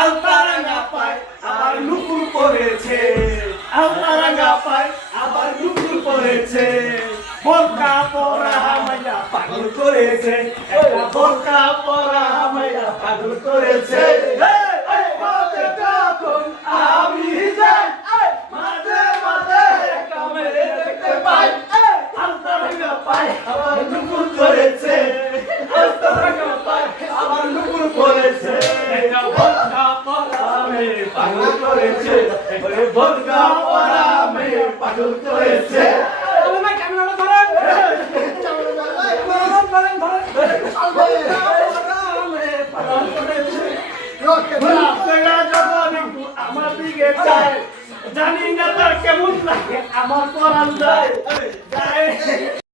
আলতারাঙ্গা পায় আবার নুপুর পড়েছে। আলতারাঙ্গা পায় আবার নুপুর পড়েছে। বোরকা পরা হামাইয়া পাগল করেছে। বোরকা পরা হামাইয়া পাগল করেছে। বোরকা পরা মেয়ে পাগল করেছে ওরে বোরকা পরা মেয়ে পাগল করেছে আরে ভাই ক্যামেরাটা ধরেন ধরেন ধরেন ধরেন আপনারা যখন আমার দিকে চায় জানি না তার কেমন লাগে আমার পরান যায় যায়